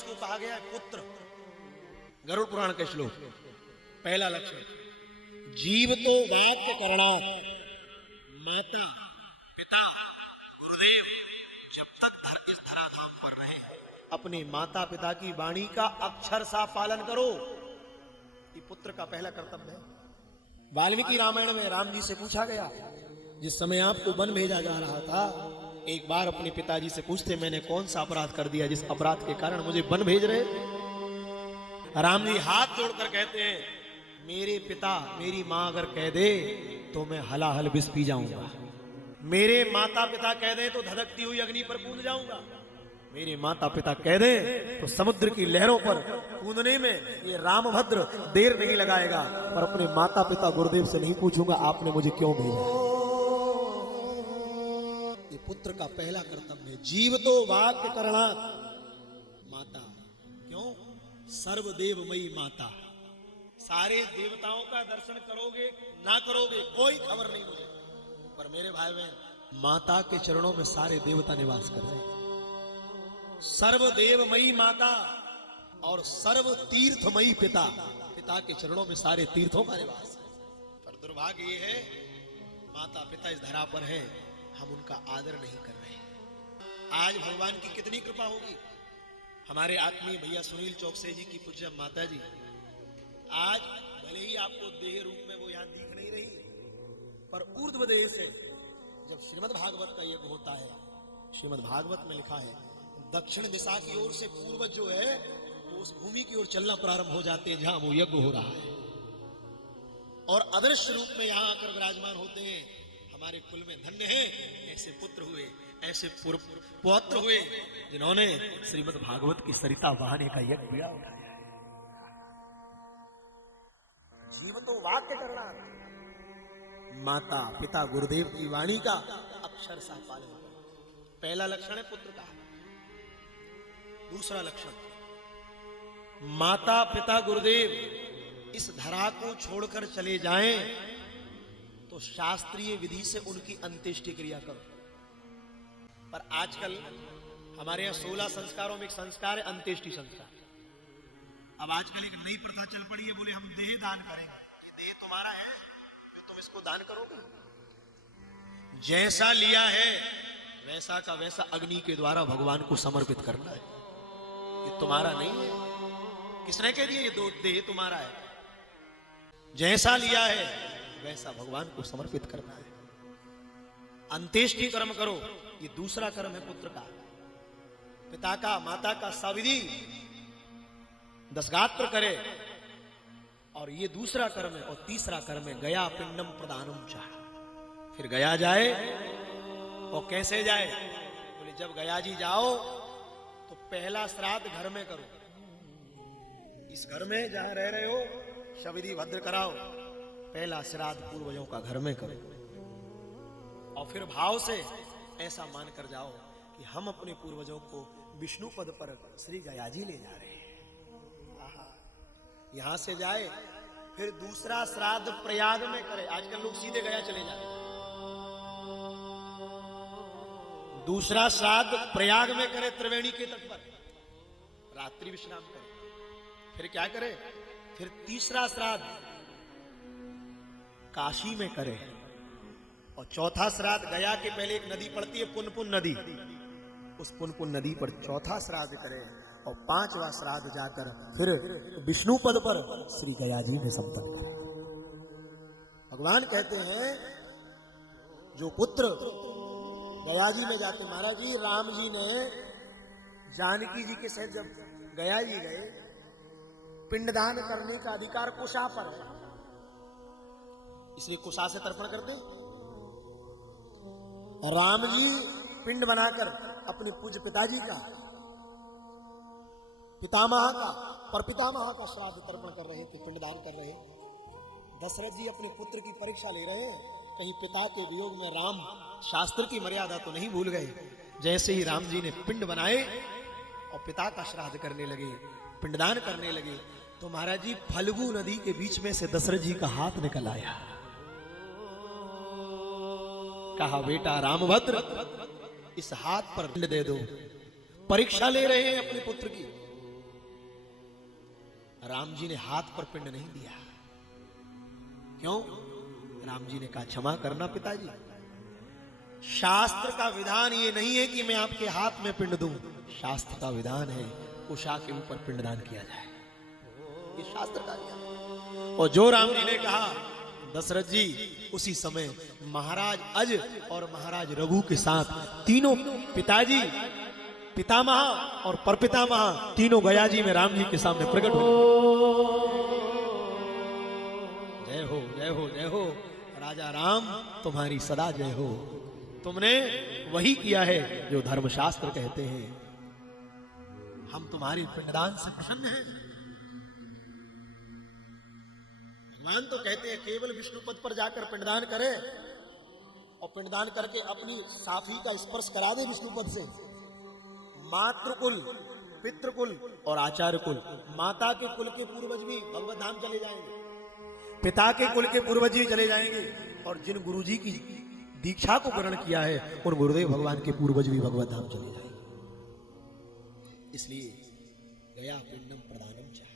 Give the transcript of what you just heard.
उसको कहा गया है पुत्र। गरुड़ पुराण का श्लोक, पहला लक्षण, जीव तो वाक्य करणात्, माता पिता गुरुदेव जब तक इस धराधाम पर रहे अपने माता पिता की वाणी का अक्षर सा पालन करो। ये पुत्र का पहला कर्तव्य है। वाल्मीकि रामायण में राम जी से पूछा गया, जिस समय आपको वन भेजा जा रहा था, एक बार अपने पिताजी से पूछते, मैंने कौन सा अपराध कर दिया जिस अपराध के कारण मुझे वन भेज रहे? राम जी हाथ जोड़कर कहते हैं, मेरे पिता मेरी मां अगर कह दे तो मैं हलाहल विष पी जाऊंगा, मेरे माता पिता कह दे तो धधकती हुई अग्नि पर कूद जाऊंगा, मेरे माता पिता कह दे तो समुद्र की लहरों पर कूदने में ये रामभद्र देर नहीं लगाएगा, पर अपने माता पिता गुरुदेव से नहीं पूछूंगा आपने मुझे क्यों भेजा। ये पुत्र का पहला कर्तव्य है। जीव तो वाक्य करणात्, माता, क्यों? सर्वदेवमयी माता, सारे देवताओं का दर्शन करोगे ना करोगे कोई खबर नहीं मुझे, पर मेरे भाई बहन माता के चरणों में सारे देवता निवास कर रहे हैं। सर्वदेवमयी माता और सर्व तीर्थमयी पिता, पिता के चरणों में सारे तीर्थों का निवास है। पर दुर्भाग्य ये है, माता पिता इस धरा पर हैं, हम उनका आदर नहीं कर रहे। आज भगवान की कितनी कृपा होगी। हमारे आत्मीय भैया सुनील चौकसे जी की पूज्य माता जी, आज भले ही आपको देह रूप में वो यहां दिख नहीं रही, पर ऊर्ध्व देह से जब श्रीमद् भागवत का यज्ञ होता है, श्रीमद् भागवत में लिखा है दक्षिण दिशा की ओर से पूर्वज जो है वो उस भूमि की ओर चलना प्रारंभ हो जाते हैं जहां वो यज्ञ हो रहा है, और अदृश्य रूप में यहां आकर विराजमान होते हैं। हमारे कुल में धन्य है ऐसे पुत्र हुए, ऐसे पौत्र हुए जिन्होंने श्रीमद् भागवत की सरिता बहाने का यज्ञ किया उठाया है। जीवन तो वाक्य करना, माता पिता गुरुदेव की वाणी का अक्षर सा पालन करो। पहला लक्षण है पुत्र का। दूसरा लक्षण, माता पिता गुरुदेव इस धरा को छोड़कर चले जाएं तो शास्त्रीय विधि से उनकी अंत्येष्टि क्रिया करो। पर आजकल हमारे यहाँ 16 संस्कारों में एक संस्कार है अंत्येष्टि संस्कार। अब आजकल एक नई प्रथा चल पड़ी है, बोले हम देह दान करेंगे। ये देह तुम्हारा है, तुम इसको दान करोगे? जैसा लिया है वैसा का वैसा अग्नि के द्वारा भगवान को समर्पित करना है। ये तुम्हारा नहीं है। किसने कह दिया ये देह तुम्हारा है? जैसा लिया है वैसा भगवान को समर्पित करना है। अंत्येष्टि कर्म करो, ये दूसरा कर्म है पुत्र का। पिता का माता का सविधि दशगात्र करे, और ये दूसरा कर्म है। और तीसरा कर्म है गया पिंडम प्रदानम चाह। फिर गया जाए, और कैसे जाए? बोले जब गया जी जाओ तो पहला श्राद्ध घर में करो। इस घर में जहां रह रहे हो सविधि भद्र कराओ, पहला श्राद्ध पूर्वजों का घर में करो, और फिर भाव से ऐसा मानकर जाओ कि हम अपने पूर्वजों को विष्णु पद पर श्री गयाजी ले जा रहे हैं। यहां से जाए, फिर दूसरा श्राद्ध प्रयाग में करे। आजकल लोग सीधे गया चले जाते हैं। दूसरा श्राद्ध प्रयाग में करे, त्रिवेणी के तट पर रात्रि विश्राम करे। फिर क्या करे? फिर तीसरा श्राद्ध काशी में करे, और चौथा श्राद्ध गया के पहले एक नदी पड़ती है पुनपुन नदी, उस पुनपुन नदी पर चौथा श्राद्ध करे, और पांचवा श्राद्ध जाकर फिर विष्णु पद पर श्री गयाजी में संपन्न करे। भगवान कहते हैं जो पुत्र गयाजी में जाते, महाराज जी राम जी ने जानकी जी के साथ जब गयाजी गए, पिंडदान करने का अधिकार कुशा पर है, इसलिए कुशा से तर्पण करते। राम जी पिंड बनाकर अपने पूज्य पिताजी का, पितामह का, पर पितामह का श्राद्ध तर्पण कर रहे थे, पिंडदान कर रहे। दशरथ जी अपने पुत्र की परीक्षा ले रहे हैं, कहीं पिता के वियोग में राम शास्त्र की मर्यादा तो नहीं भूल गए। जैसे ही राम जी ने पिंड बनाए और पिता का श्राद्ध करने लगे, पिंडदान करने लगे, तो महाराज जी फल्गु नदी के बीच में से दशरथ जी का हाथ निकल आया। कहा बेटा रामभद्र इस हाथ पर पिंड दे दो। परीक्षा ले रहे हैं अपने पुत्र की, राम जी ने हाथ पर पिंड नहीं दिया। क्यों? राम जी ने कहा क्षमा करना पिताजी, शास्त्र का विधान ये नहीं है कि मैं आपके हाथ में पिंड दूं। शास्त्र का विधान है उषा के ऊपर पिंडदान किया जाए, ये शास्त्र का विधान। और जो राम जी ने कहा दशरथ जी, उसी समय महाराज अज और महाराज रघु के साथ तीनों पिताजी, पितामह और परपितामह तीनों गया जी में राम जी के सामने प्रकट हो। जय हो जय हो जय हो, राजा राम तुम्हारी सदा जय हो। तुमने वही किया है जो धर्मशास्त्र कहते हैं। हम तुम्हारी पिंडदान से प्रसन्न हैं। भगवान तो कहते हैं केवल विष्णु पद पर जाकर पिंडदान करे और पिंडदान करके अपनी साफी का स्पर्श करा दे विष्णु पद से। मातृकुल, पितृकुल और आचार्य कुल, माता के कुल के पूर्वज भी भगवत धाम चले जाएंगे, पिता के कुल के पूर्वज भी चले जाएंगे, और जिन गुरुजी की दीक्षा को ग्रहण किया है उन गुरुदेव भगवान के पूर्वज भी भगवत धाम चले जाएंगे। इसलिए गया पिंडम प्रदानम चाहिए।